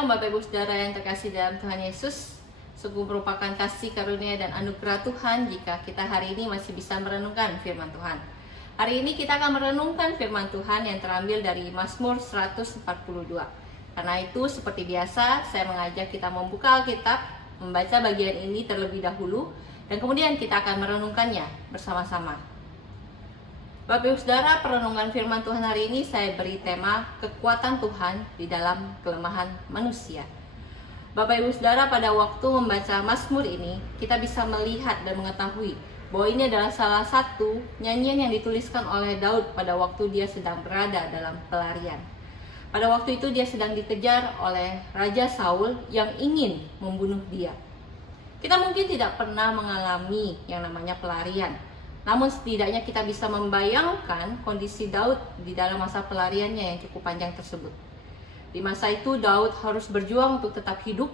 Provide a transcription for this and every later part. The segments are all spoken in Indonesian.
Shalom Bapak Ibu Saudara yang terkasih dalam Tuhan Yesus. Sungguh merupakan kasih karunia dan anugerah Tuhan jika kita hari ini masih bisa merenungkan firman Tuhan. Hari ini kita akan merenungkan firman Tuhan yang terambil dari Mazmur 142. Karena itu seperti biasa saya mengajak kita membuka Alkitab, membaca bagian ini terlebih dahulu, dan kemudian kita akan merenungkannya bersama-sama. Bapak Ibu Saudara, perenungan firman Tuhan hari ini saya beri tema kekuatan Tuhan di dalam kelemahan manusia. Bapak Ibu Saudara, pada waktu membaca Mazmur ini, kita bisa melihat dan mengetahui bahwa ini adalah salah satu nyanyian yang dituliskan oleh Daud pada waktu dia sedang berada dalam pelarian. Pada waktu itu dia sedang dikejar oleh Raja Saul yang ingin membunuh dia. Kita mungkin tidak pernah mengalami yang namanya pelarian. Namun setidaknya kita bisa membayangkan kondisi Daud di dalam masa pelariannya yang cukup panjang tersebut. Di masa itu Daud harus berjuang untuk tetap hidup.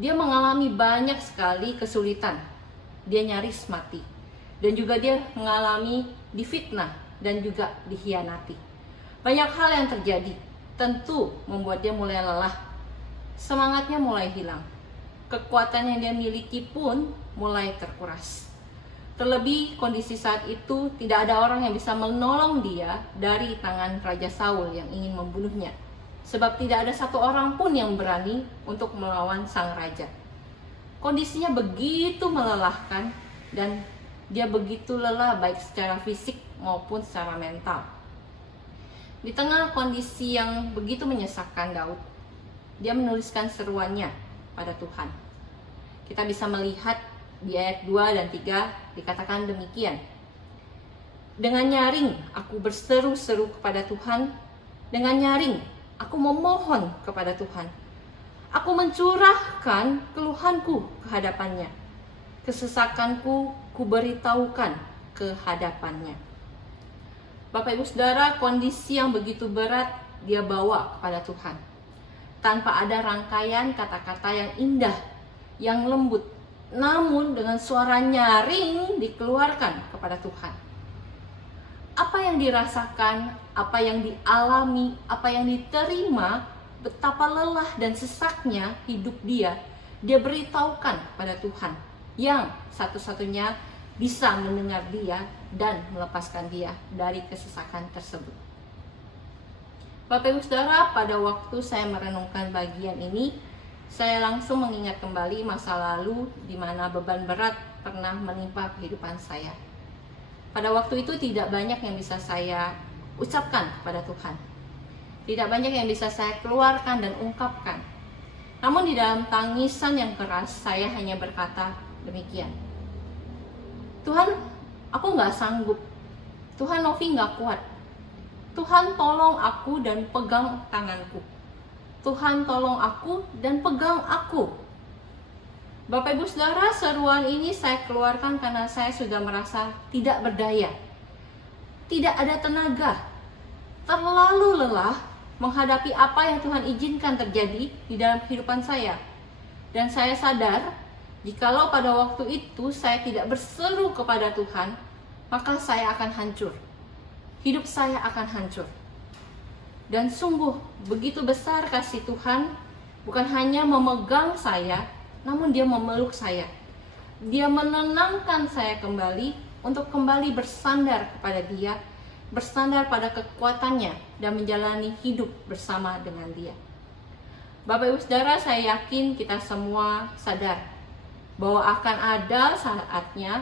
Dia mengalami banyak sekali kesulitan. Dia nyaris mati. Dan juga dia mengalami difitnah dan juga dikhianati. Banyak hal yang terjadi tentu membuat dia mulai lelah. Semangatnya mulai hilang. Kekuatan yang dia miliki pun mulai terkuras. Terlebih kondisi saat itu tidak ada orang yang bisa menolong dia dari tangan Raja Saul yang ingin membunuhnya. Sebab tidak ada satu orang pun yang berani untuk melawan sang raja. Kondisinya begitu melelahkan dan dia begitu lelah baik secara fisik maupun secara mental. Di tengah kondisi yang begitu menyesakkan Daud, dia menuliskan seruannya pada Tuhan. Kita bisa melihat di ayat 2 dan 3 dikatakan demikian. Dengan nyaring aku berseru-seru kepada Tuhan. Dengan nyaring aku memohon kepada Tuhan. Aku mencurahkan keluhanku ke hadapannya. Kesesakanku kuberitahukan ke hadapannya. Bapak Ibu Saudara, kondisi yang begitu berat dia bawa kepada Tuhan. Tanpa ada rangkaian kata-kata yang indah, yang lembut, namun dengan suara nyaring dikeluarkan kepada Tuhan. Apa yang dirasakan, apa yang dialami, apa yang diterima, betapa lelah dan sesaknya hidup dia beritahukan kepada Tuhan yang satu-satunya bisa mendengar dia dan melepaskan dia dari kesesakan tersebut. Bapak Ibu Saudara, pada waktu saya merenungkan bagian ini, saya langsung mengingat kembali masa lalu di mana beban berat pernah menimpa kehidupan saya. Pada waktu itu tidak banyak yang bisa saya ucapkan kepada Tuhan. Tidak banyak yang bisa saya keluarkan dan ungkapkan. Namun di dalam tangisan yang keras, saya hanya berkata demikian. Tuhan, aku gak sanggup. Tuhan, Novi gak kuat. Tuhan, tolong aku dan pegang tanganku. Tuhan, tolong aku dan pegang aku. Bapak Ibu Saudara, seruan ini saya keluarkan karena saya sudah merasa tidak berdaya. Tidak ada tenaga. Terlalu lelah menghadapi apa yang Tuhan izinkan terjadi di dalam kehidupan saya. Dan saya sadar, jikalau pada waktu itu saya tidak berseru kepada Tuhan, maka saya akan hancur. Hidup saya akan hancur. Dan sungguh begitu besar kasih Tuhan, bukan hanya memegang saya, namun dia memeluk saya. Dia menenangkan saya kembali untuk kembali bersandar kepada dia, bersandar pada kekuatannya dan menjalani hidup bersama dengan dia. Bapak Ibu Saudara, saya yakin kita semua sadar bahwa akan ada saatnya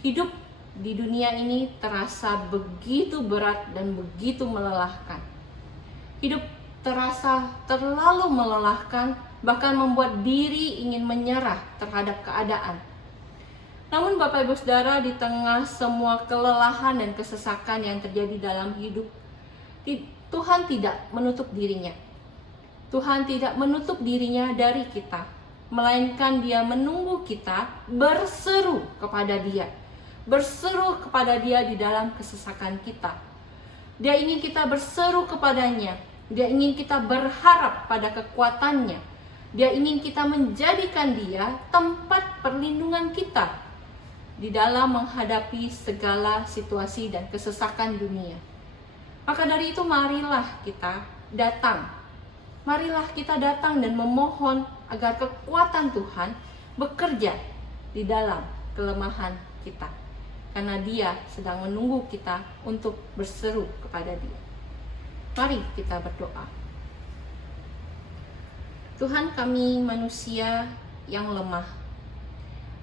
hidup di dunia ini terasa begitu berat dan begitu melelahkan. Hidup terasa terlalu melelahkan, bahkan membuat diri ingin menyerah terhadap keadaan. Namun Bapak Ibu Saudara, di tengah semua kelelahan dan kesesakan yang terjadi dalam hidup, Tuhan tidak menutup dirinya. Tuhan tidak menutup dirinya dari kita, melainkan Dia menunggu kita berseru kepada Dia. Berseru kepada Dia di dalam kesesakan kita. Dia ingin kita berseru kepadanya. Dia ingin kita berharap pada kekuatannya. Dia ingin kita menjadikan Dia tempat perlindungan kita di dalam menghadapi segala situasi dan kesesakan dunia. Maka dari itu marilah kita datang Marilah kita datang dan memohon agar kekuatan Tuhan bekerja di dalam kelemahan kita. Karena Dia sedang menunggu kita untuk berseru kepada Dia. Mari kita berdoa. Tuhan, kami manusia yang lemah.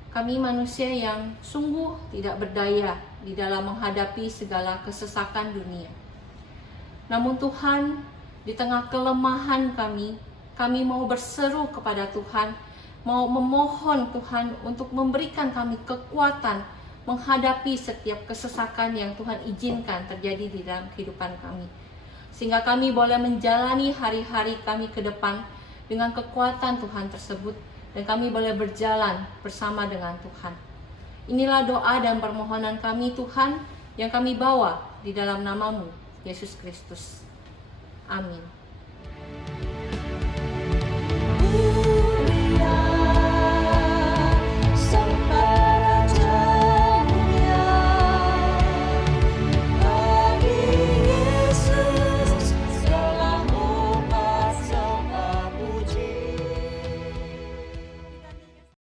Kami manusia yang sungguh tidak berdaya di dalam menghadapi segala kesesakan dunia. Namun Tuhan, di tengah kelemahan kami mau berseru kepada Tuhan, mau memohon Tuhan untuk memberikan kami kekuatan menghadapi setiap kesesakan yang Tuhan izinkan terjadi di dalam kehidupan kami. Sehingga kami boleh menjalani hari-hari kami ke depan dengan kekuatan Tuhan tersebut, dan kami boleh berjalan bersama dengan Tuhan. Inilah doa dan permohonan kami Tuhan yang kami bawa di dalam nama-Mu, Yesus Kristus. Amin.